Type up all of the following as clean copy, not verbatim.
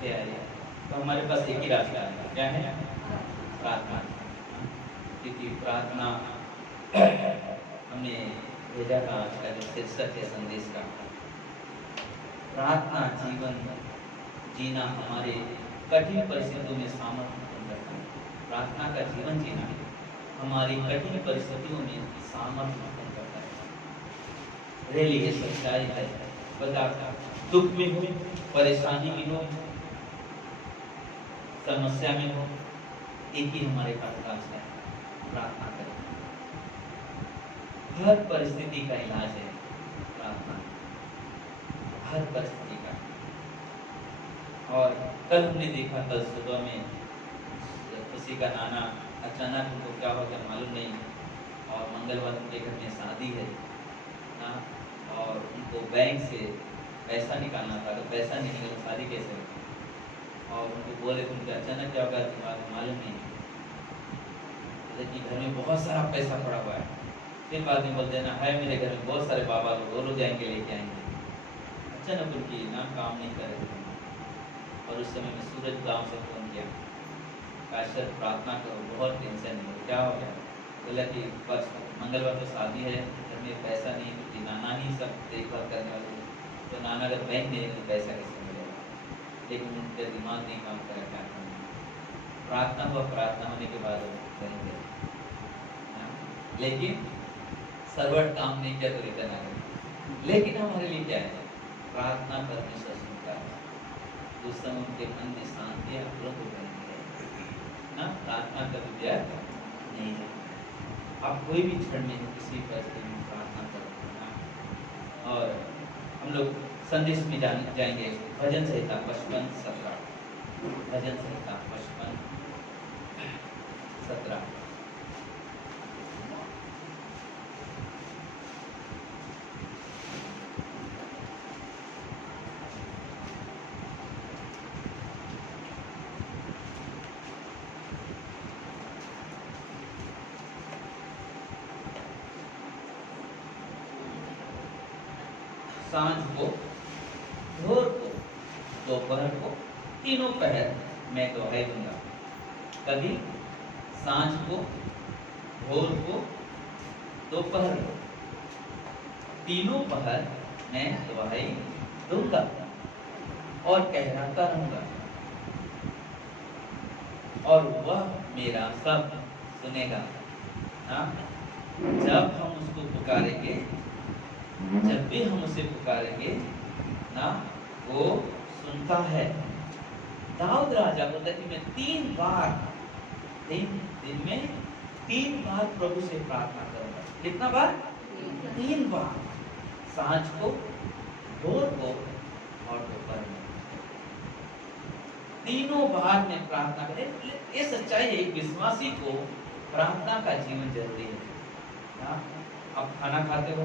से आए तो हमारे पास एक ही रास्ता है, क्या है? प्रार्थना। क्योंकि प्रार्थना हमने भेजा था आज का जो शीर्षक है संदेश का, प्रार्थना जीवन जीना हमारे कठिन परिस्थितियों में सामर्थ्य उत्पन्न करता है। प्रार्थना का जीवन जीना हमारी कठिन परिस्थितियों में सामर्थ्य उत्पन्न करता है। रियली ये सच्चाई है। बता, दुख में हो, परेशानी में हो, समस्या में हो, एक ही हमारे पास रास्ता है, प्रार्थना करें। हर परिस्थिति का इलाज है प्रार्थना, हर परिस्थिति का। और कल हमने देखा, कल सुबह में किसी का नाना अचानक उनको क्या हो गया मालूम नहीं, और मंगलवार उनके घर में शादी है ना, और उनको बैंक से पैसा निकालना था, तो पैसा नहीं निकला, शादी कैसे होगी? और उनको बोले तुमको अचानक क्या होगा तुम्हारा मालूम नहीं, कि घर में बहुत सारा पैसा पड़ा हुआ है। फिर बाद में बोलते ना है मेरे घर में बहुत सारे बाबा लोग, वो लोग जाएंगे लेके आएंगे। अचानक उनकी ना काम नहीं कर रहे थे, और उस समय में सूरज गांव से फोन किया, पास्टर प्रार्थना करो, बहुत टेंशन है। क्या हो गया? बोला कि बस मंगलवार को शादी है, घर में पैसा नहीं, क्योंकि नाना ही सब देखभाल करने वाले, तो नाना अगर बैंक नहीं है तो पैसा कैसे मिलेगा? लेकिन उनका दिमाग नहीं काम करा, क्या करना। प्रार्थना हुआ, प्रार्थना होने के बाद कहीं गए, लेकिन सर्वर काम नहीं किया तो रिटर्न आ गए। लेकिन हमारे लिए क्या है? प्रार्थना परमेश्वर सुनता है, उस समय उनके मन में शांति तुरंत करेंगे ना। प्रार्थना का विद्यार्थी नहीं है। आप कोई भी क्षण में किसी परिस्थिति में प्रार्थना करो ना। और हम लोग संदेश में जाएंगे भजन संहिता 55-17, भजन संहिता 55-17। सांझ को, भोर को, दोपहर को, तीनों पहर मैं दुहाई दूंगा। कभी सांझ को, भोर को, दोपहर को, तीनों पहर मैं दुहाई दूंगा और कहलाता रहूंगा, और वह मेरा सब सुनेगा। जब हम उसको पुकारेंगे, जब भी हम उसे पुकारेंगे ना, वो सुनता है। दाऊद राजा बोलता कि मैं 3 बार दिन में 3 बार प्रभु से प्रार्थना करूंगा। कितना बार? 3 बार, सांझ को, भोर को और दोपहर में, तीनों बार में प्रार्थना करें। ये सच्चाई है, एक विश्वासी को प्रार्थना का जीवन जरूरी है। आप खाना खाते हो,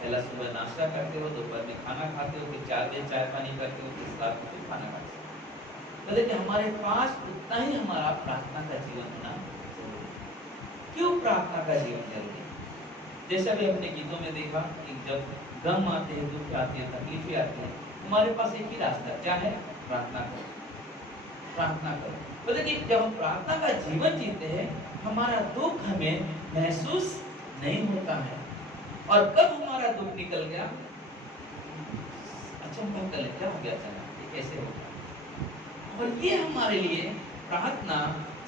पहला सुबह नाश्ता करते हो, दोपहर में खाना खाते हो, फिर 4 बजे चाय पानी करते हो, फिर रात में फिर खाना खाते हो। तो देखिए हमारे पास उतना ही हमारा प्रार्थना का जीवन होना जरूरी है। क्यों प्रार्थना का जीवन जरूरी है? जैसा भी हमने गीतों में देखा कि जब गम आते हैं, दुख आते हैं, तकलीफें आती हैं, हमारे पास एक ही रास्ता क्या है? प्रार्थना करो, प्रार्थना करो। तो देखिए जब हम प्रार्थना का जीवन जीते हैं, हमारा दुख हमें महसूस नहीं होता है। और कब हमारा दुख निकल गया, अचंभा कर क्या हो गया, चला ये कैसे होगा? और ये हमारे लिए प्रार्थना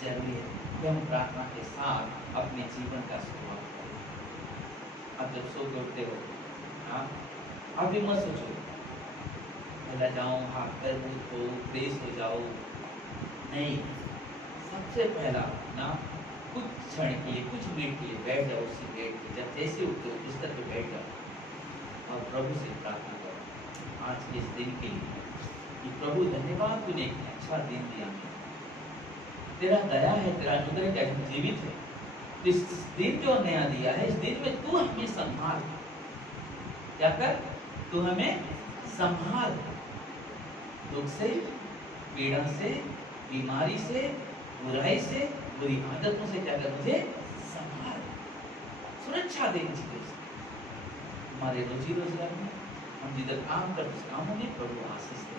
जरूरी है कि हम प्रार्थना के साथ अपने जीवन का शुरुआत करें। आप जब सो के उठते हो, आप भी मत सोचो पहले जाऊं हाथ पैर धो फ्रेश हो जाओ, नहीं। सबसे पहला ना कुछ क्षण के लिए, कुछ मिनट के लिए बैठ जाओ उसी बेड पे, जब जैसे उठते हो बिस्तर पे बैठ जाओ और प्रभु से प्रार्थना करो आज के इस दिन के लिए कि प्रभु धन्यवाद, तूने एक अच्छा दिन दिया, तेरा दया है, तेरा अनुग्रह है, हम जीवित है। इस दिन जो नया दिया है, इस दिन में तू हमें संभाल, क्या कर, तू हमें संभाल, दुख से, पीड़ा से, बीमारी से, बुराई से, बुरी आदतों से, क्या कर, मुझे संभाल, सुरक्षा दे मुझे। हमारे रोजी रोजगार में हम जिधर काम कर उस कामों में प्रभु आशीष दे।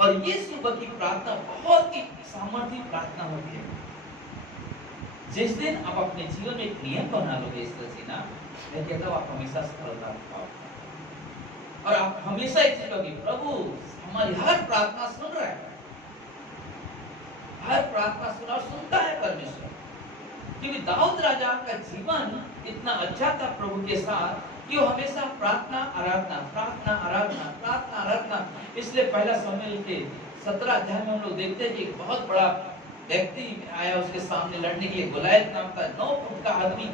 और ये सुबह की प्रार्थना बहुत ही सामर्थ्य प्रार्थना होती है। जिस दिन आप अपने जीवन में एक नियम बना लोगे इस तरह से ना, मैं कहता हूँ आप हमेशा सफलता पाओगे। और आप हमेशा एक चीज कहोगे, प्रभु हमारी हर प्रार्थना सुन रहा है, हर प्रार्थना सुना और सुनता है परमेश्वर। क्योंकि दाऊद राजा का जीवन इतना अच्छा था प्रभु के साथ कि वो हमेशा प्रार्थना आराधना, प्रार्थना आराधना, प्रार्थना आराधना। इसलिए पहला शमूएल के 17 अध्याय में हम लोग देखते हैं कि बहुत बड़ा व्यक्ति आया उसके सामने लड़ने के लिए, गोलायत नाम का 9 फुट का आदमी,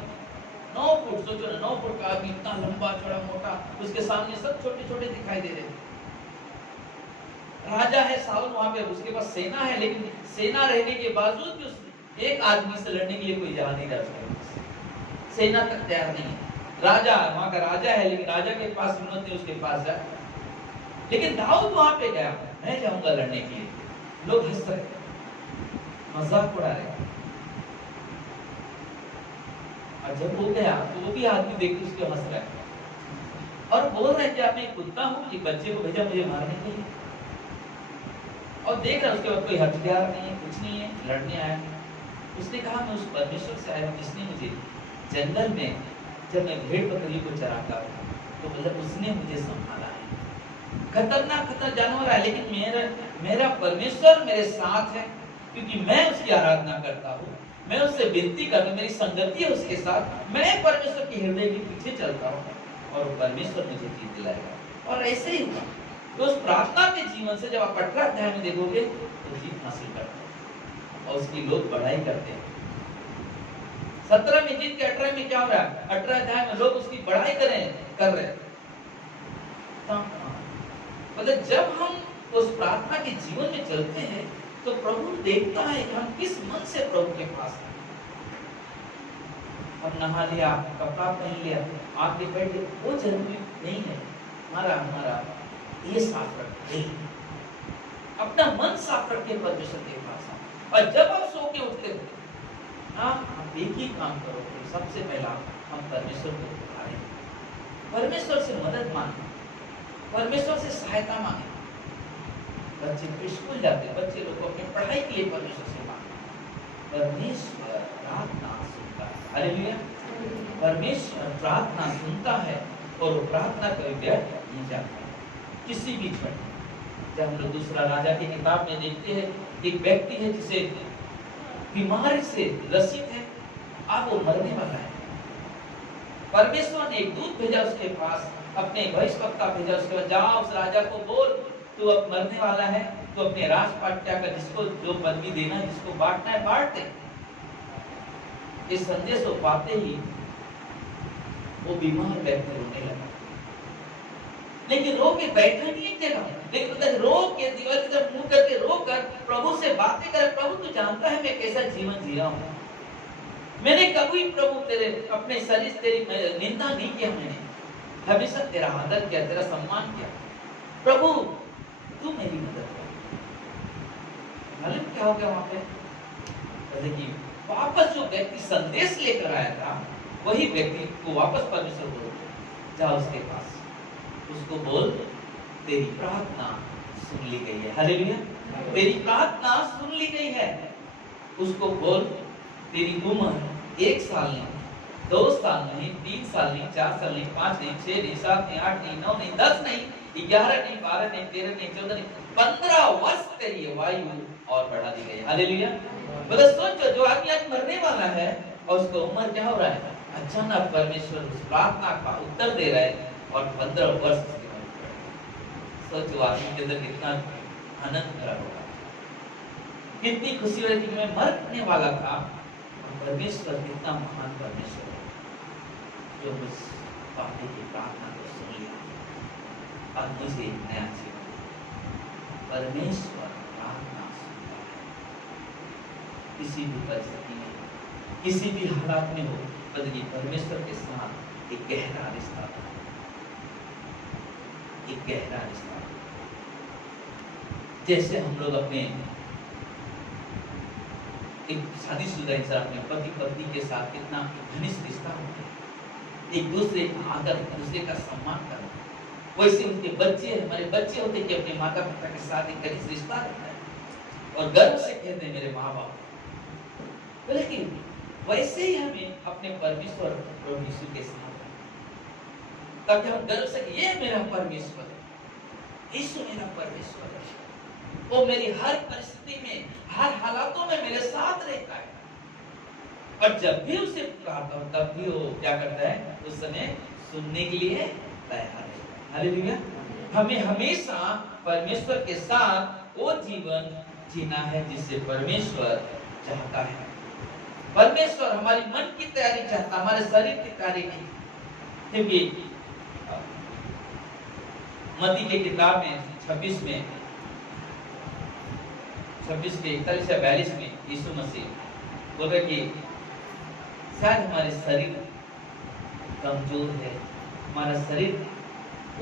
9 फुट, सोचो ना 9 फुट का आदमी, इतना लंबा चौड़ा मोटा, उसके सामने सब छोटे छोटे दिखाई दे रहे थे। राजा है साउल वहां पे, उसके पास सेना है, लेकिन सेना रहने के बावजूद भी उस एक आदमी से लड़ने के लिए कोई जा नहीं रहा, सेना तक तैयार नहीं है। राजा वहां का राजा है, लेकिन राजा के पास हिम्मत नहीं उसके पास जाए। लेकिन दाऊद वहां पे गया, मैं जाऊंगा लड़ने के लिए। लोग हंस रहे, मजाक उड़ा रहे। और जब वो गया तो वो भी आदमी देख के उसको हंस रहा है और बोल रहा है कि मैं कुत्ता हूँ, एक बच्चे को भेजा मुझे मारने के लिए। और देख रहा उसके बाद कोई हथियार नहीं है, कुछ नहीं है, लड़ने आया। उसने कहा मैं उस परमेश्वर से आया हूँ जिसने मुझे जंगल में जब मैं भेड़ बकरी को चराता था तो मतलब उसने मुझे संभाला है। खतरनाक जानवर है, लेकिन मेरा परमेश्वर मेरे साथ है, क्योंकि मैं उसकी आराधना करता हूँ, मैं उससे विनती करता हूँ, मेरी संगति है उसके साथ, मैं परमेश्वर के हृदय के पीछे चलता हूँ और परमेश्वर मुझे जीत दिलाएगा। और ऐसे ही हुआ। तो उस प्रार्थना के जीवन से जब आप 18 अध्याय में देखोगे तो जीत हासिल करते हैं और उसकी लोग बढ़ाई करते हैं। 17 में जीत के 18 में क्या हो रहा है? 18 अध्याय में लोग उसकी बढ़ाई कर रहे हैं। मतलब जब हम उस प्रार्थना के जीवन में चलते हैं तो प्रभु देखता है कि हम किस मन से प्रभु के पास हैं। हम नहा लिया, कपड़ा पहन लिया, आके बैठ गए, वो जरूरी नहीं है। हमारा ये साफ रखें, अपना मन साफ रखें परमेश्वर के पास। और जब आप सो के उठते हो आप एक ही काम करोगे, सबसे पहला हम परमेश्वर को पुकारें, परमेश्वर से मदद मांगे, परमेश्वर से सहायता मांगे। बच्चे स्कूल जाते, बच्चे लोग अपनी पढ़ाई के लिए परमेश्वर से मांगे। परमेश्वर प्रार्थना सुनता है। हालेलुया। परमेश्वर प्रार्थना सुनता है और वो प्रार्थना कभी व्यर्थ नहीं जाता किसी भी क्षण। जब हम लोग दूसरा राजा की किताब में देखते हैं, एक व्यक्ति है जिसे बीमारी से ग्रसित है, अब वो मरने वाला है। परमेश्वर ने एक दूत भेजा उसके पास, अपने भविष्यवक्ता भेजा उसके पास, जाओ उस राजा को बोल तू अब मरने वाला है, तो अपने राजपाट क्या कर, जिसको जो पदवी देना है, जिसको बांटना है बांट दे। इस संदेश को पाते ही वो बीमार व्यक्ति रोने लगा, लेकिन रो के बैठा नहीं एक जगह, लेकिन मतलब रो के दीवार की तरफ मुंह करके रो कर प्रभु से बातें कर। प्रभु तू जानता है मैं कैसा जीवन जी रहा हूँ, मैंने कभी प्रभु तेरे अपने शरीर तेरी निंदा नहीं किया, मैंने हमेशा तेरा आदर किया, तेरा सम्मान किया। प्रभु तू मेरी मदद कर। मालूम क्या हो गया वहां पे? जैसे कि वापस जो व्यक्ति संदेश लेकर आया था वही व्यक्ति को वापस परमेश्वर बोल, जा उसके पास, उसको बोल तेरी प्रार्थना सुन ली गई है। हालेलुया। तेरी प्रार्थना सुन ली गई है। उसको बोल तेरी उम्र 1 साल नहीं, 2 साल नहीं, 3 साल नहीं, 4 साल नहीं, 5 नहीं, 6 नहीं, 7 नहीं, 8 नहीं, 9 नहीं, 10 नहीं, 11 नहीं, 12 नहीं, 13 नहीं, 14 नहीं, 15 वर्ष तेरी आयु और बढ़ा दी गई। हालेलुया। मतलब सोचो जो आदमी आज मरने वाला है और उसका उम्र क्या हो रहा है, अचानक परमेश्वर उस प्रार्थना का उत्तर दे रहा है और 15 वर्ष उसकी उम्र बढ़ गई। सोचो आदमी के अंदर कितना आनंद भरा होगा, कितनी खुशी हो रही थी कि मैं मरने वाला था और परमेश्वर कितना महान परमेश्वर है जो उस बाबे की प्रार्थना को सुन लिया और मुझे नया जीवन दिया। परमेश्वर प्रार्थना सुनता है किसी भी परिस्थिति में, किसी भी हालात में हो, बल्कि परमेश्वर के साथ एक गहरा रिश्ता था, एक गहरा रिश्ता। जैसे हम लोग अपने एक शादीशुदा इंसान अपने पति पत्नी के साथ कितना घनिष्ठ रिश्ता होता है, एक दूसरे का आदर, एक दूसरे का सम्मान करना, वैसे उनके बच्चे, हमारे बच्चे होते कि अपने माता पिता के साथ एक घनिष्ठ रिश्ता रखता है और गर्व से कहते हैं मेरे माँ बाप। लेकिन वैसे ही हमें अपने परमेश्वर प्रभु यीशु के साथ, ताकि हम गर्व से ये मेरा परमेश्वर है, यीशु मेरा परमेश्वर है, वो मेरी हर परिस्थिति में, हर हालातों में मेरे साथ रहता है। और जब भी उसे पुकारता हूं तब भी वो क्या करता है, उस समय सुनने के लिए तैयार है। हालेलुया। हमें हमेशा परमेश्वर के साथ वो जीवन जीना है जिससे परमेश्वर चाहता है। परमेश्वर हमारी मन की तैयारी चाहता, हमारे शरीर की तैयारी नहीं। क्योंकि मत्ती की किताब में 26 के 41 से 42 में यीशु मसीह बोल रहे कि शायद हमारे शरीर कमजोर है, हमारा शरीर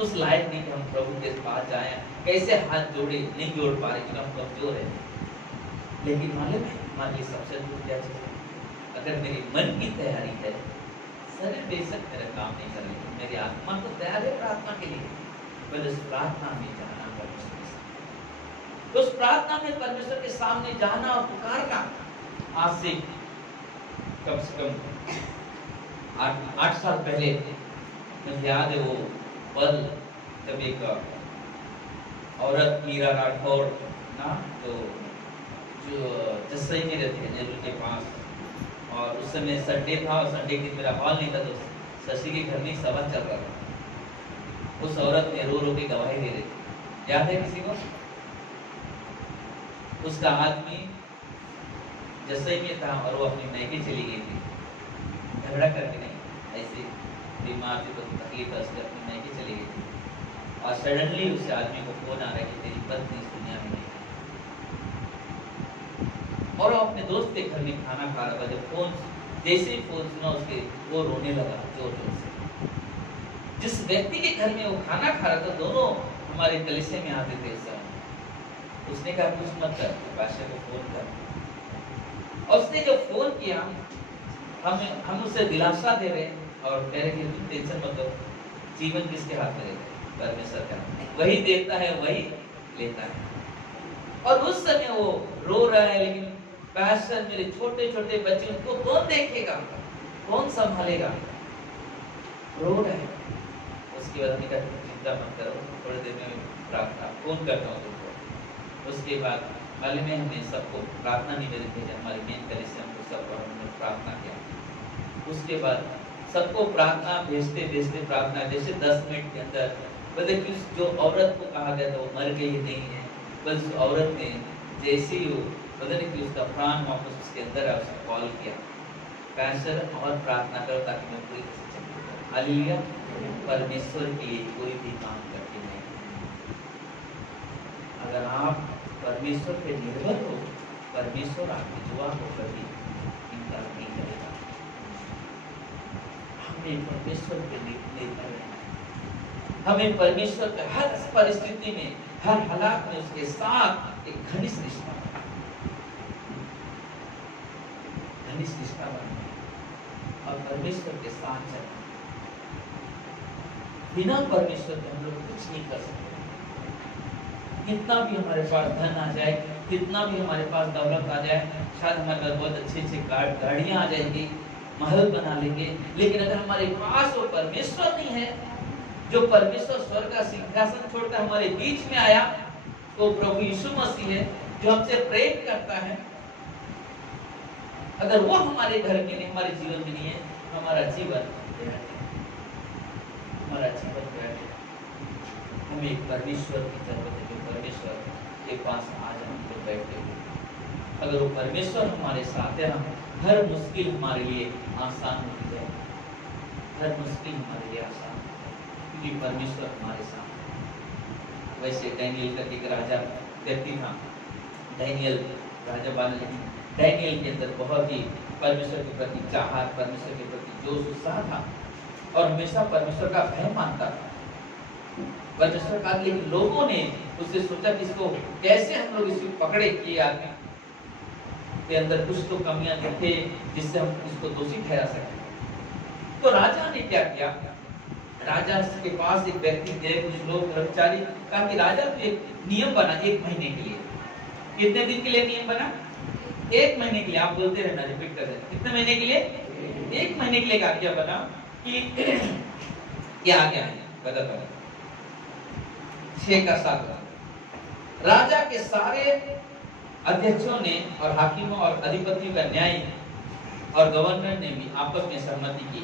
उस लायक नहीं कि हम प्रभु के पास जाएं, कैसे हाथ जोड़े, नहीं जोड़ पा रहे क्योंकि हम कमजोर है। लेकिन मालूम है हमारे लिए सबसे अद्भुत क्या चीज है, अगर मेरी मन की तैयारी है, शरीर बेशक मेरा काम नहीं कर रही, मेरी आत्मा तो तैयार है प्रार्थना के लिए, पहले उस प्रार्थना में जाना परमेश्वर के सामने, तो उस प्रार्थना में परमेश्वर के सामने जाना और पुकारना। आज से कम 8 साल पहले मुझे याद है वो पल जब एक औरत मीरा राठौर ना, तो जो जसई में रहती है नेहरू के पास, और उस समय संडे था और संडे के दिन मेरा हॉल नहीं था, तो शशि के घर में सभा चल रहा था। उस औरत ने रो रो के गवाही दे रही थी, याद है किसी को? उसका आदमी जसई में था और वो अपनी मैके चली गई थी, झगड़ा करके नहीं, ऐसे बीमार थी तो तकलीफ है, उसने अपनी मैके चली गई थी। और सडनली उस आदमी को फोन आ रहा है कि तेरी पत्नी इस दुनिया में नहीं, और वो अपने दोस्त के घर में खाना खा रहा था। जब फोन, जैसे ही फोन सुना उसके, वो रोने लगा जोर जोर से। जिस व्यक्ति के घर में वो खाना खा रहा था, दोनों हमारे कलीसिया में आते थे इस समय। उसने कहा कुछ मत कर, पास्टर को फोन कर। और उसने जो फोन किया, हम उसे दिलासा दे रहे और कह रहे कि तुम टेंशन मत लो, जीवन किसके हाथ में रहता है? परमेश्वर का। वही देता है, वही लेता है। और उस समय वो रो रहा है, लेकिन पास्टर मेरे छोटे छोटे बच्चे, उनको कौन देखेगा, कौन संभालेगा? रो रहा है। उसके बाद हमने कहा चिंता मत करो, थोड़ी देर में प्रार्थना फोन करता हूँ तुमको। उसके बाद मालूम है हमने सबको प्रार्थना निवेदन भेजा, हमारे मेन कलीसिया हमको सबको हमने प्रार्थना किया। उसके बाद सबको प्रार्थना भेजते भेजते प्रार्थना, जैसे 10 मिनट के अंदर मतलब कि जो औरत को कहा गया था वो मर गई नहीं है, बस उस औरत ने जैसे ही पता नहीं कि उसका प्राण वापस उसके अंदर है, उसने कॉल किया, पैसर और प्रार्थना करो ताकि मैं पूरी तरह से चमकूं। हालेलुया। परमेश्वर के लिए कोई भी काम करके नहीं, अगर आप परमेश्वर पे निर्भर हो, परमेश्वर आपकी दुआ को कभी इनकार नहीं करेगा। हमें परमेश्वर पे निर्भर रहना, हमें परमेश्वर पे हर परिस्थिति में, हर हालात में उसके साथ एक घनिष्ठ रिश्ता बनना और परमेश्वर के साथ चलना। बिना परमेश्वर के हम लोग कुछ नहीं कर सकते। कितना भी हमारे पास धन आ जाए, कितना भी हमारे पास दौलत आ जाए, शायद हमारे पास बहुत अच्छी अच्छी गाड़ियां आ जाएंगी, महल बना लेंगे, लेकिन अगर हमारे पास वो परमेश्वर नहीं है, जो परमेश्वर स्वर्ग का सिंहासन छोड़कर हमारे बीच में आया, वो प्रभु यीशु मसीह है जो हमसे प्रेम करता है, अगर वो हमारे घर में नहीं, हमारे जीवन में नहीं है, हमारा जीवन व्यर्थ है, हमारा जीवन व्यर्थ है। हमें परमेश्वर की जरूरत है, जो परमेश्वर के पास आज हम लोग बैठे हुए। अगर वो परमेश्वर हमारे साथ है, हर मुश्किल हमारे लिए आसान होती है, हर मुश्किल हमारे लिए आसान, क्योंकि परमेश्वर हमारे साथ है। वैसे डैनियल का एक राजा व्यक्ति था, डैनियल राजा बना, लेकिन डैनियल के अंदर बहुत ही परमेश्वर के प्रति चाहत, परमेश्वर के प्रति जोश उत्साह था और हमेशा परमेश्वर का भय मानता था, परमेश्वर का। लेकिन लोगों ने उससे सोचा कि इसको कैसे हम लोग इसको पकड़े, कि आदमी के अंदर कुछ तो कमियां दिखे जिससे हम इसको दोषी ठहरा सकें। तो राजा ने क्या किया, राजा के पास एक व्यक्ति थे, कुछ लोग कर्मचारी, कहा कि राजा तो एक नियम बना 1 महीने के लिए। कितने दिन के लिए नियम बना? 1 महीने के लिए। आप बोलते रहना, रिपीट कर देना। कितने महीने के लिए? 1 महीने के लिए का क्या बना कि क्या आज्ञा है? बता 6 का 7। राजा के सारे अध्यक्षों ने और हाकिमों और अधिपतियों का न्याय और गवर्नर ने भी आपस में सहमति की।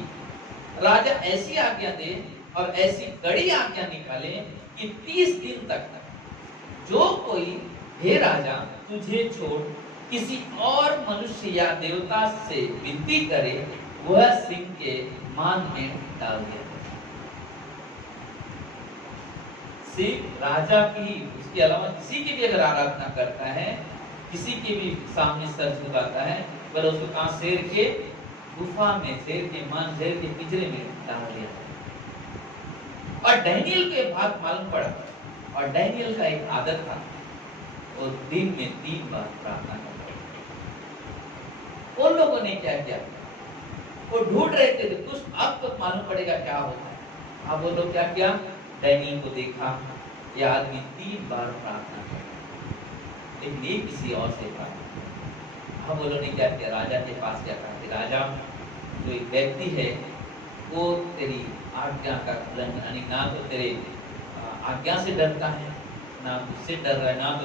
राजा ऐसी आज्ञा दे और ऐसी कड़ी आज्ञा निकाले कि 30 दिन तक जो कोई, हे राजा, तुझे छोड़ किसी और मनुष्य या देवता से विनती करे, वह सिंह के मान में डाल दिया। सिर्फ राजा की, उसके अलावा किसी की भी अगर आराधना करता है, किसी के भी सामने सर झुकाता है, पर उसको कहां? शेर के गुफा में, शेर के मान, शेर के पिंजरे में डाल दिया। और डैनियल के बात मालूम पड़ा, और डैनियल का एक आदत था, वो दिन में 3 बार प्रार्थना करता। उन लोगों ने क्या किया? वो ढूंढ रहे थे कुछ, अब तो मालूम पड़ेगा क्या होता है। अब वो लोग क्या किया? डैनियल को देखा, यह आदमी 3 बार प्रार्थना करता, लेकिन ये किसी और से प्रार्थना। हम वो लोगों ने क्या किया? राजा के पास क्या कहा कि राजा, जो एक व्यक्ति है वो तेरी आज्ञा का उल्लंघन, यानी ना तो तेरे आज्ञा से डरता है, ना उससे डर रहा है, ना तो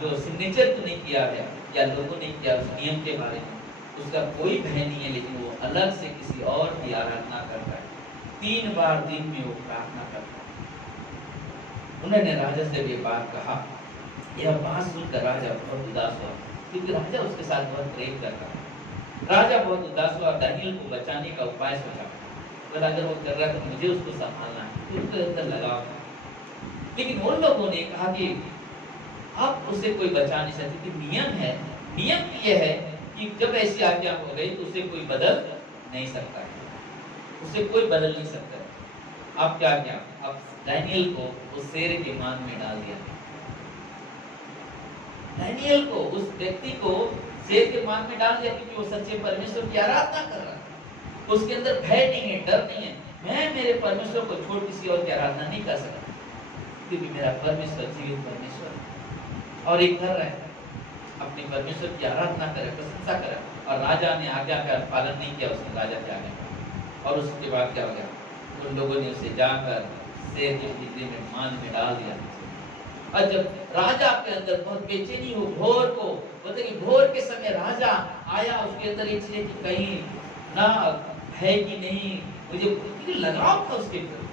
जो सिग्नेचर तूने किया है या लोगों ने किया उस नियम के बारे में, उसका कोई भय नहीं है, लेकिन वो अलग से किसी और की आराधना करता है। 3 बार दिन में वो प्रार्थना करता है। उन्होंने राजा से ये बात कहा। यह बात सुनकर राजा बहुत उदास हुआ, क्योंकि राजा उसके साथ बहुत प्रेम करता है। राजा बहुत उदास हुआ, दानियल को बचाने का उपाय सोचा। तो राजा वो कर रहा था, मुझे उसको संभालना है, तो उसके अंदर लगाव। लेकिन उन लोगों ने कहा कि आप उसे कोई बचा नहीं सकते, कि नियम है, नियम ये है कि जब ऐसी आज्ञा हो गई तो उसे कोई बदल नहीं सकता है, उसे कोई बदल नहीं सकता। आप क्या किया? अब दानियल को उस शेर के मान में डाल दिया। दानियल को, उस व्यक्ति को शेर के मान में डाल दिया, क्योंकि वो सच्चे परमेश्वर की आराधना कर रहा है। उसके अंदर भय नहीं है, डर नहीं है। मैं मेरे परमेश्वर को छोड़ किसी और की आराधना नहीं कर सकता, क्योंकि मेरा परमेश्वर जीवित परमेश्वर है। और एक कर रहा है, अपने परमेश्वर की आराधना करे, प्रशंसा करे। और राजा ने आज्ञा का पालन नहीं किया, उसने राजा की आज्ञा। और उसके बाद क्या हो गया? उन लोगों ने उसे जाकर शेर के पिंजरे में मान में डाल दिया। और जब राजा के अंदर बहुत बेचैनी हो, भोर को बोलते कि भोर के समय राजा आया, उसके अंदर एक चीज कि कहीं ना है कि नहीं, मुझे लगाव था उसके ऊपर।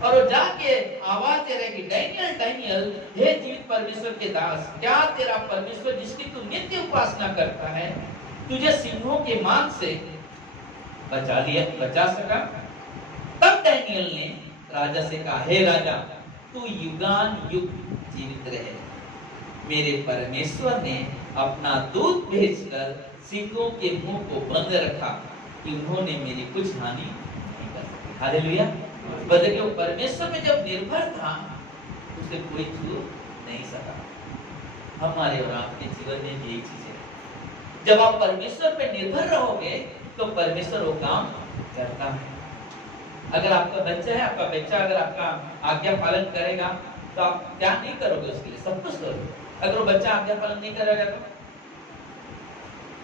और वो जाके आवाज दे रहे कि डैनियल, डैनियल, हे जीवित परमेश्वर के दास, क्या तेरा परमेश्वर जिसकी तू नित्य उपासना करता है, तुझे सिंहों के मान से बचा सका? तब डैनियल ने राजा से कहा, हे राजा, तू युगान युग जीवित रहे। मेरे परमेश्वर ने अपना दूत भेजकर सिंहों के मुंह को बंद रखा, कि उन्होंने मेरी कुछ हानि नहीं कर सकी। हालेलुया। बल्कि वो परमेश्वर में जब निर्भर था, उसे कोई छू नहीं सका। हमारे और आपके जीवन में भी एक चीज है, जब आप परमेश्वर पे निर्भर रहोगे तो परमेश्वर वो काम करता है। अगर आपका बच्चा है, आपका बच्चा अगर आपका आज्ञा पालन करेगा तो आप क्या नहीं करोगे उसके लिए? सब कुछ करोगे। अगर वो बच्चा आज्ञा पालन नहीं करेगा तो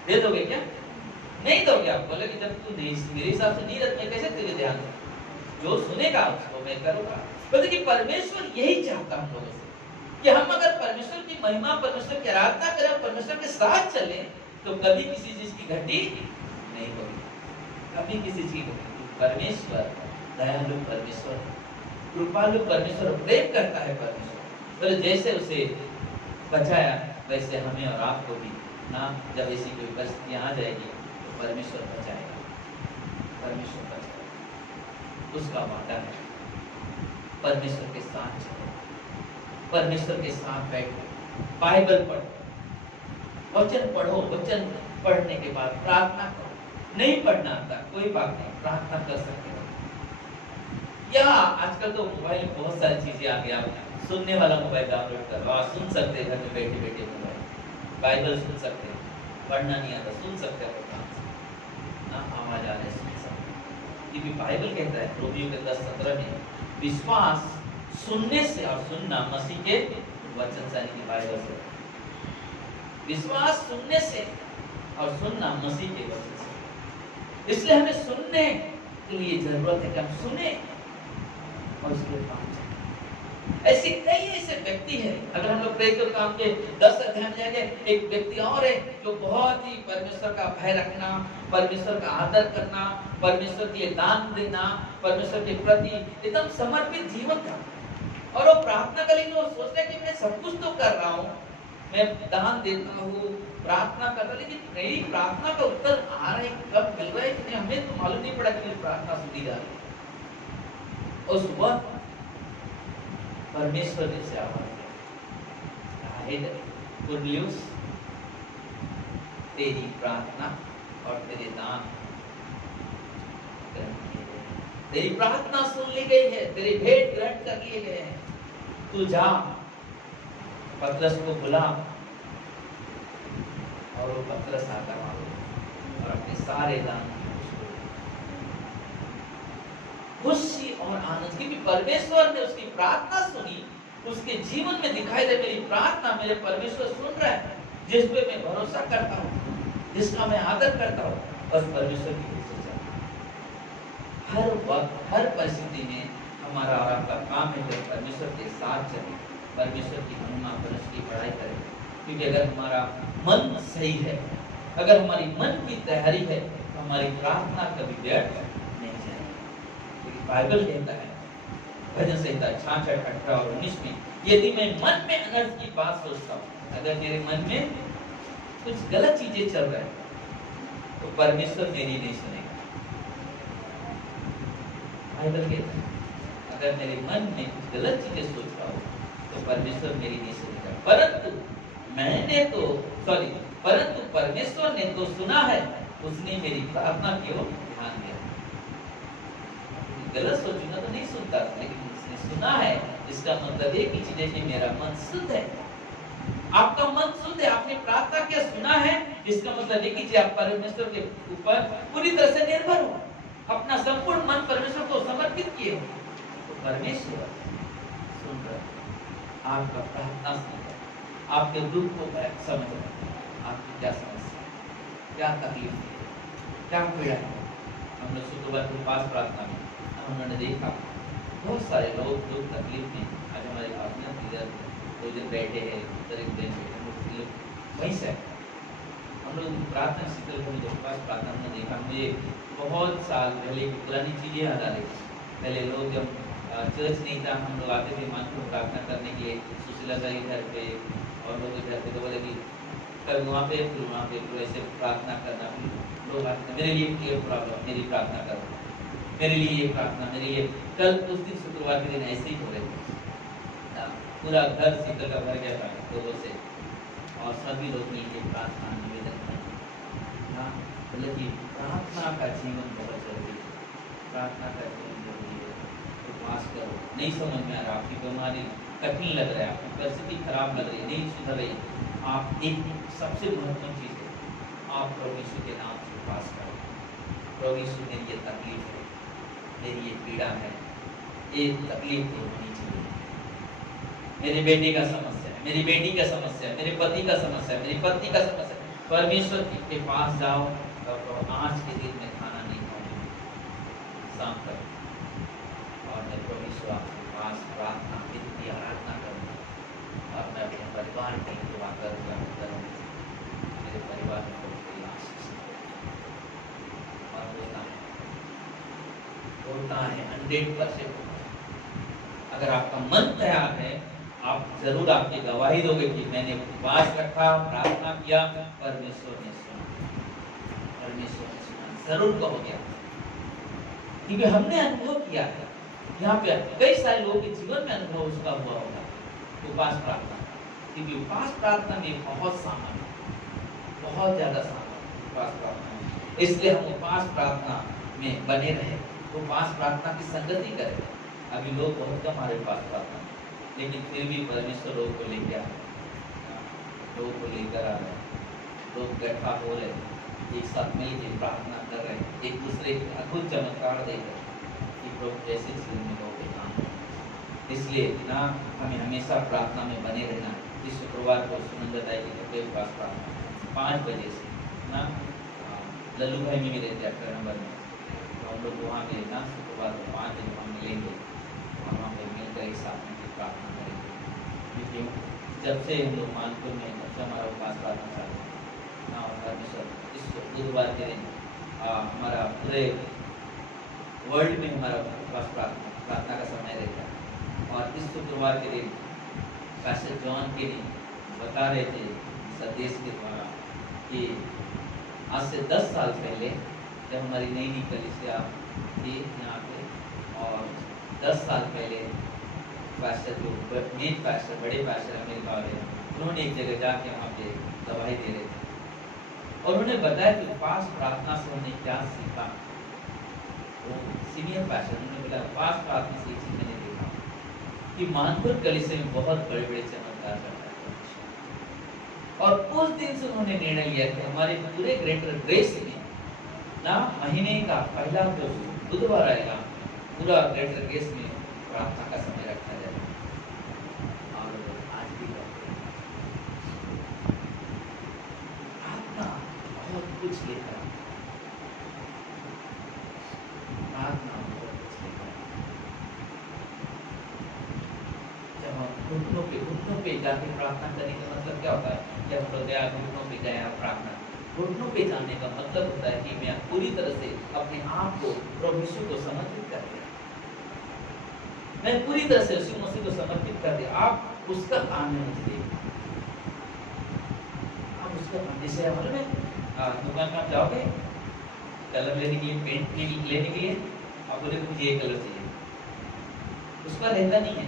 दे दोगे क्या? नहीं दोगे। आप बोले कि जब तू मेरे हिसाब से नहीं रखने, कैसे तुझे ध्यान दे? जो सुनेगा उसको मैं करूंगा। बोलते कि परमेश्वर यही चाहता हम लोगों से कि हम अगर परमेश्वर की महिमा, परमेश्वर की आराधना करें, परमेश्वर के साथ चलें, तो कभी किसी चीज की घटी नहीं होगी, कभी किसी चीज की। परमेश्वर दयालु परमेश्वर, कृपालु परमेश्वर, प्रेम करता है परमेश्वर। तो जैसे उसे बचाया, वैसे हमें और आपको भी ना, जब ऐसी कोई परिस्थितियां आ जाएगी तो परमेश्वर बचाएगा, परमेश्वर बचाएगा। उसका वादा है। परमेश्वर के साथ चलो, परमेश्वर के साथ बैठो, बाइबल पढ़ो, वचन पढ़ो, वचन पढ़ने के बाद प्रार्थना करो। नहीं पढ़ना आता कोई बात नहीं, प्रार्थना कर सकते हो। या आजकल तो मोबाइल में बहुत सारी चीजें आ गई, आप सुनने वाला मोबाइल डाउनलोड करो, आप सुन सकते हैं घर में बैठे बैठे मोबाइल, बाइबल सुन सकते हैं। पढ़ना नहीं आता, सुन सकते हो, ना आवाज आ रही सुन सकते। क्योंकि बाइबल कहता है रोमियो के 10:17 में विश्वास सुनने से और सुनना मसीह के वचन से, यानी बाइबल से। विश्वास सुनने से और सुनना मसीह के वचन से। इसलिए हमें सुनने के लिए जरूरत है कि हम सुने और उसके बाद ऐसे कई ऐसे व्यक्ति हैं। अगर हम लोग प्रेरितों के काम के 10 अध्याय में जाएंगे, एक व्यक्ति और है जो बहुत ही परमेश्वर का भय रखना, परमेश्वर का आदर करना, परमेश्वर के लिए दान देना, परमेश्वर के प्रति एकदम समर्पित जीवन था। और वो प्रार्थना कर, लेकिन वो सोच रहा है कि मैं सब कुछ तो कर रहा हूँ, मैं दान देता हूँ, प्रार्थना करता, लेकिन मेरी प्रार्थना का उत्तर आ रहा है, कब मिल रहा है कि नहीं, हमें तो मालूम नहीं पड़ा कि मेरी प्रार्थना सुनी जा रही है। और सुबह परमेश्वर ने से आवाज दिया, कुरनेलियुस, तेरी प्रार्थना और तेरे दान ग्रहण किए गए, तेरी प्रार्थना सुन ली गई है, तेरे भेंट ग्रहण कर लिए गए हैं। तू जा, पतरस को बुला, और वो पतरस आता और अपने सारे दान खुशी और आनंद, क्योंकि परमेश्वर ने उसकी प्रार्थना सुनी, उसके जीवन में दिखाई दे मेरी प्रार्थना मेरे परमेश्वर सुन रहा है, जिस पे मैं भरोसा करता हूँ, जिसका मैं आदर करता हूँ, बस परमेश्वर की खुशी चाहता हूँ। हर वक्त हर परिस्थिति में हमारा और आपका काम है कि परमेश्वर के साथ चले, परमेश्वर की महिमा परमेश्वर की पढ़ाई करें। क्योंकि अगर हमारा मन सही है, अगर हमारी मन की तैयारी है, तो हमारी प्रार्थना कभी व्यर्थ नहीं जाएगी। क्योंकि बाइबल कहता है भजन संहिता 66, 18 और 19 में, यदि मैं मन में अनर्थ की बात सोचता हूँ, अगर मेरे मन में कुछ गलत चीजें चल रही है, तो परमेश्वर मेरी नहीं सुनेगा। बाइबल कहता है अगर मेरे मन में कुछ गलत चीजें सोच रहा हूँ, तो परमेश्वर मेरी नहीं सुनेगा। परंतु परमेश्वर ने तो सुना है, उसने मेरी प्रार्थना की ओर ध्यान दिया। गलत सोचूंगा तो नहीं सुनता, लेकिन उसने सुना है, इसका मतलब एक ही चीज है कि मेरा मन शुद्ध है। आपका मन शुद्ध है, आपने प्रार्थना किया, सुना है, इसका मतलब एक ही चीज, आप परमेश्वर के ऊपर पूरी तरह से निर्भर हो, अपना संपूर्ण मन परमेश्वर को समर्पित किए हो, तो परमेश्वर सुन रहा है, आपका प्रार्थना सुन रहा है, आपके दुख को समझ रहा है, आपकी क्या समस्या, क्या तकलीफ है, क्या पीड़ा है। हम लोग शुक्रवार के पास प्रार्थना में हमने देखा बहुत सारे लोग दुख तकलीफ में, आज हमारे पास में इधर दो दिन बैठे हैं, उधर एक दिन बैठे, वहीं से हम लोग प्रार्थना शीतल भूमि के पास प्रार्थना में देखा, मुझे बहुत साल पहले की पुरानी चीज़ें याद आ रही। पहले लोग जब चर्च नहीं था, हम लोग आते थे मान को प्रार्थना करने के लिए, सुशीला का घर पे और लोग घर पे, तो बोले कि कल वहाँ पे फिर वहाँ पे फिर ऐसे प्रार्थना करना, फिर लोग आते मेरे लिए ये प्रॉब्लम, मेरी प्रार्थना करो, मेरे लिए ये प्रार्थना, मेरे लिए। कल उस दिन शुक्रवार के दिन ऐसे ही हो रहे थे, पूरा घर शीतल का भर गया था लोगों से, और सभी लोग मिलकर प्रार्थना निवेदन करें। बोले कि प्रार्थना का जीवन बहुत जरूरी है, प्रार्थना का जीवन जरूरी है, उपवास करो। नहीं समझ में आ रहा, आपकी बीमारी कठिन लग रहा है, आपकी परिस्थिति खराब लग रही है, नहीं सुधर रही, आप एक सबसे महत्वपूर्ण चीज़ है, आप प्रभु यीशु के नाम से उपवास करो। प्रभु यीशु मेरी ये तकलीफ है, मेरी ये पीड़ा है, ये तकलीफ तो होनी चाहिए, मेरे बेटे का समस्या है, मेरी बेटी का समस्या है, मेरे पति का समस्या है, मेरी पत्नी का समस्या है। परमेश्वर के पास जाओ और आज के दिन में खाना नहीं खाऊंगी, शाम तक, और मैं परमेश्वर आपके पास प्रार्थना विनती आराधना करूँगा, और मैं अपने परिवार के लिए दुआ करूँगा, मेरे परिवार में कोई आशीष और होता है 100%। अगर आपका मन तैयार है, आप जरूर आपकी गवाही दोगे कि मैंने उपवास रखा, प्रार्थना किया, परमेश्वर ने सुना, परमेश्वर ने सुना, जरूर कहोगे। क्योंकि हमने अनुभव किया है, यहाँ पे कई सारे लोगों के जीवन में अनुभव उसका हुआ होगा उपवास प्रार्थना, क्योंकि उपवास प्रार्थना में बहुत सामान, बहुत ज्यादा सामान उपवास प्रार्थना। इसलिए हम उपवास प्रार्थना में बने रहे, उपवास प्रार्थना की संगति करें। अभी लोग बहुत कम हमारे पास प्रार्थना, लेकिन फिर भी परमेश्वर लोग को लेकर आ रहे, लोग को लेकर आ रहे, लोग इकट्ठा हो रहे, एक साथ मिलकर प्रार्थना कर रहे हैं, एक दूसरे के अद्भुत चमत्कार देख रहे हैं कि प्रभु जैसे जीवन में लोग काम करें। इसलिए ना हमें हमेशा प्रार्थना में बने रहना है। इस शुक्रवार को सुनंदताई के घर के पास प्रार्थना 5 बजे से ना लल्लू भाई में भी रहते 8 नंबर में, तो हम लोग वहाँ पे ना शुक्रवार को 5 बजे हम मिलेंगे, वहाँ पे मिलकर एक साथ में प्रार्थना करेंगे। क्योंकि जब से हम लोग मानपुर में तब से हमारा उपवास प्रार्थना चालू है और परमेश्वर इस बुधवार के दिन हमारा पूरे वर्ल्ड में हमारा उपवास प्रार्थना का समय रहता है। और इस शुक्रवार के दिन पास्टर जॉन के दिन बता रहे थे संदेश के द्वारा कि आज से 10 साल पहले जब हमारी नई कलीसिया थी यहाँ पे, और 10 साल पहले पास्टर जो मेन पास्टर बड़े पास्टर अमेरिका वाले, उन्होंने एक जगह जाके वहाँ पे दवाई दे रहे थे और उन्होंने बताया कि उपवास प्रार्थना से उन्होंने क्या सीखा। वो सीनियर पास्टर उन्होंने बोला उपवास प्रार्थना से एक चीज मैंने देखा कि मानपुर कलीसिया में बहुत बड़े बड़े चमत्कार करता है। और उस दिन से उन्होंने निर्णय लिया कि हमारे पूरे ग्रेटर ग्रेस में ना महीने का पहला जो बुधवार आएगा पूरा ग्रेटर ग्रेस में प्रार्थना का समय रखा जाए। और आज भी प्रार्थना बहुत कुछ लेकर, प्रार्थना बहुत कुछ लेकर। जब हम घुटनों पे जाके प्रार्थना करने का मतलब क्या होता है? जब हम लोग गया घुटनों पे गया प्रार्थना, घुटनों पे जाने का मतलब होता है कि मैं पूरी तरह से अपने आप को प्रभु यीशु को समर्पित कर दिया, मैं पूरी तरह से यीशु मसीह को समर्पित कर दिया। आप उसका काम है मुझे देखना, आप उसका काम। जैसे मालूम है दुकान में आप जाओगे कलर लेने के लिए, पेंट लेने के लिए, आप बोले मुझे ये कलर चाहिए, उसका रहता नहीं है।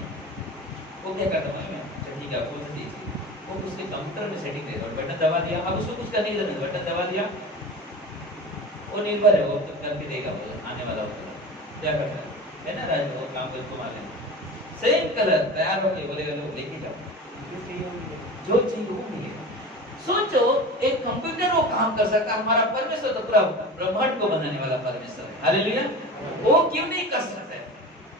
वो क्या करता मालूम है? ठीक है आपको चाहिए, वो उसके कंप्यूटर में सेटिंग करेगा, बटन दबा दिया, अब उसको कुछ करने की जरूरत नहीं, बटन दबा दिया, वो निर्भर है, वो करके देगा आने वाला होगा। क्या करता है ना राज, वो काम करके मार लेना, सेम कलर तैयार होके बोलेगा लोग लेके जाओ, जो चाहिए वो मिलेगा। सोचो एक कंप्यूटर वो काम कर सकता, हमारा परमेश्वर तो पूरा ब्रह्मांड को बनाने वाला परमेश्वर है, हालेलुया। वो क्यों नहीं कर सकता है?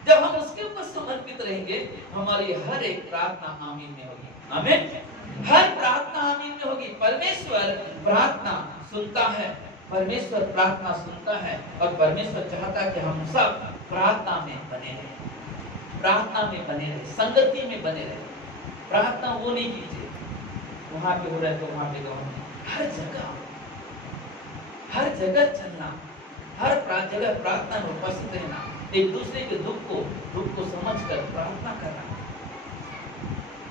जब हम उसके ऊपर समर्पित रहेंगे, हमारी हर एक प्रार्थना आमीन में होगी, आमीन। हर प्रार्थना आमीन में होगी। परमेश्वर प्रार्थना सुनता है, परमेश्वर प्रार्थना सुनता है, और परमेश्वर चाहता है कि हम सब प्रार्थना में बने रहें, प्रार्थना में बने रहे, संगति में बने रहे। प्रार्थना वो नहीं कीजिए वहां पे हो रहा है तो वहां पे कहो, हर जगह चलना, हर जगह प्रार्थना में उपस्थित रहना, एक दूसरे के दुख को समझकर प्रार्थना करना,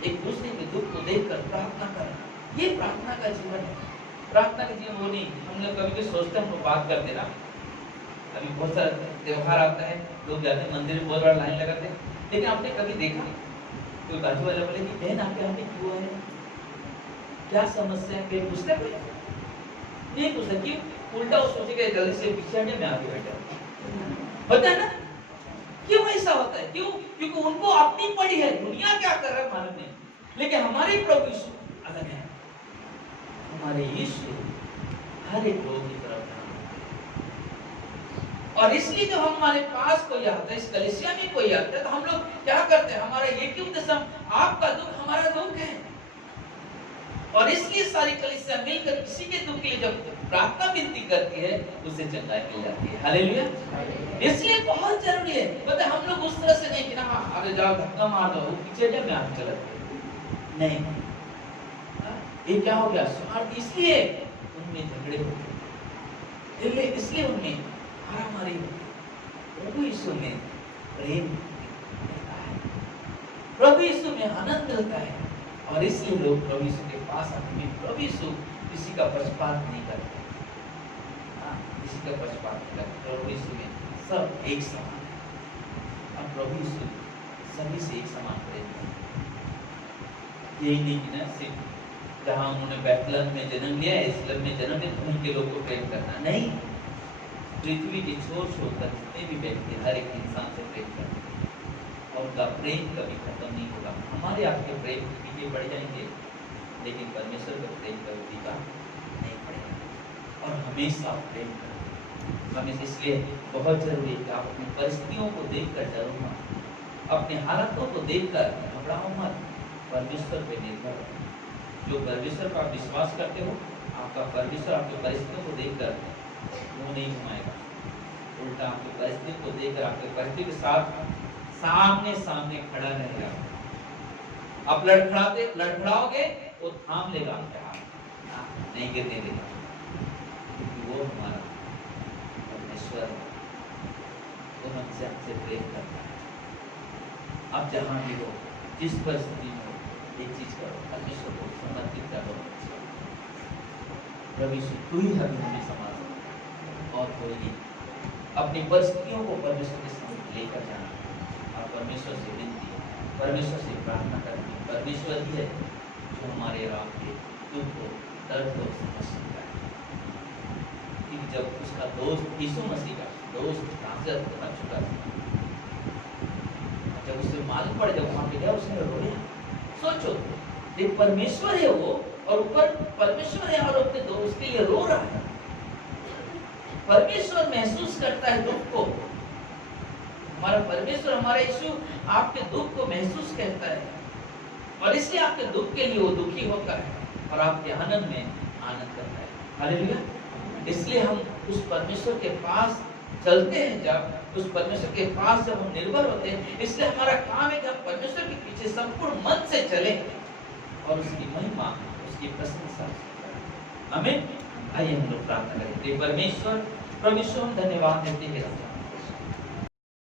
एक दूसरे के दुख को देखकर प्रार्थना करना, ये प्रार्थना का जीवन है। प्रार्थना का जीवन वो नहीं, हम लोग कभी भी सोचते हैं, हम लोग बात करते ना, अभी बहुत सारा त्योहार आता है, लोग जाते हैं मंदिर में, बहुत बड़ा लाइन लगाते हैं, लेकिन आपने कभी देखा कोई बाजू वाला बोले कि बहन आपके यहाँ पे क्यों है, क्या समस्या है? फिर पूछते कोई नहीं पूछता, क्यों? उल्टा वो सोचेगा जल्दी से पीछे हटे, मैं आगे बैठा। होता है ना? क्यों ऐसा होता है? क्यों? क्योंकि उनको अपनी पड़ी है, दुनिया क्या कर रहा है मालूम नहीं, लेकिन हमारे प्रभु यीशु अलग है। हमारे यीशु हर एक लोग की तरफ, और इसलिए जब हमारे पास कोई आता है, इस कलीसिया में कोई आता है, तो हम लोग क्या करते हैं? हमारा ये क्यों उद्देश्य, आपका दुख हमारा दुख है, और इसलिए सारी कलीसिया मिलकर किसी के दुख के लिए जब प्रार्थना विनती करती है, उसे चंगाई मिल जाती है, हालेलुया। इसलिए बहुत जरूरी है, पता है, हम लोग उस तरह से नहीं कि ना अरे जाओ धक्का मार दो, पीछे जब मैं आप चलते नहीं, ये क्या हो गया? स्वार्थ। इसलिए उनमें झगड़े होते, इसलिए उनमें मारामारी होती। प्रभु यीशु में प्रेम मिलता है, प्रभु यीशु में आनंद मिलता है, और इसलिए लोग प्रभु यीशु के पास आते हैं। प्रभु यीशु किसी का पक्षपात नहीं करते, किसी का पक्षपात नहीं करते। प्रभु यीशु में सब एक समान है, और प्रभु यीशु सभी से एक समान प्रेम करते। यही नहीं कि ना सिर्फ जहाँ उन्होंने बैतलहम में जन्म लिया, इस्लाम में जन्म लिया, तो उनके लोग को प्रेम करना नहीं, पृथ्वी के छोर छोर तक जितने भी व्यक्ति हर एक इंसान से प्रेम करते हैं, और उनका प्रेम कभी खत्म नहीं होगा। हमारे आपके प्रेम पीछे बढ़ जाएंगे, लेकिन परमेश्वर का प्रेम कभी फीका नहीं पड़ेगा। और हमेशा प्रेम करें। हमें इसलिए बहुत जरूरी है कि आप अपनी परिस्थितियों को देखकर डरो मत, अपने हालातों को देखकर घबराओ मत, परमेश्वर पे निर्भर रहो। जो परमेश्वर पर विश्वास करते हो, आपका परमेश्वर आपकी परिस्थितियों को देखकर मुंह नहीं घुमाएगा, उल्टा आपकी परिस्थिति को देखकर आपके परिस्थिति के साथ सामने सामने खड़ा रहेगा। आप लड़खड़ाओगे, वो थाम लेगा आपके हाथ, नहीं गिरने देगा, क्योंकि वो हमारा परमेश्वर है, वो हमसे हमसे प्रेम करता है। आप जहाँ भी हो, जिस परिस्थिति में हो, एक चीज करो, परमेश्वर को समर्पित करो। प्रभु से तू ही हमें संभाल सकता और कोई नहीं। अपनी परिस्थितियों को परमेश्वर के सामने लेकर जाना और परमेश्वर से विनती, परमेश्वर से प्रार्थना करनी। परमेश्वर ही है जो हमारे राह के दुख को, दर्द को समझ सकता है। क्योंकि जब उसका दोस्त यीशु मसीह का दोस्त नासरत बन चुका था, जब उसे मालूम पड़े, जब वहां पे गया, उसने रोया। सोचो, ये परमेश्वर है वो, और ऊपर परमेश्वर है और अपने दोस्त के लिए रो रहा है। परमेश्वर महसूस करता है दुख को, हमारा परमेश्वर, हमारा यीशु आपके दुख को महसूस करता है, और इसलिए आपके दुख के लिए वो दुखी होता है और आपके आनंद में आनंद करता है। हालेलुया। इसलिए हम उस परमेश्वर के पास चलते हैं, जब उस परमेश्वर के पास जब हम निर्भर होते हैं, इसलिए हमारा काम है कि हम परमेश्वर के पीछे संपूर्ण मन से चले और उसकी महिमा, उसकी प्रशंसा करें। आमीन। आइए हम लोग प्रार्थना करें। परमेश्वर, प्रभु यीशु, हम धन्यवाद देते हैं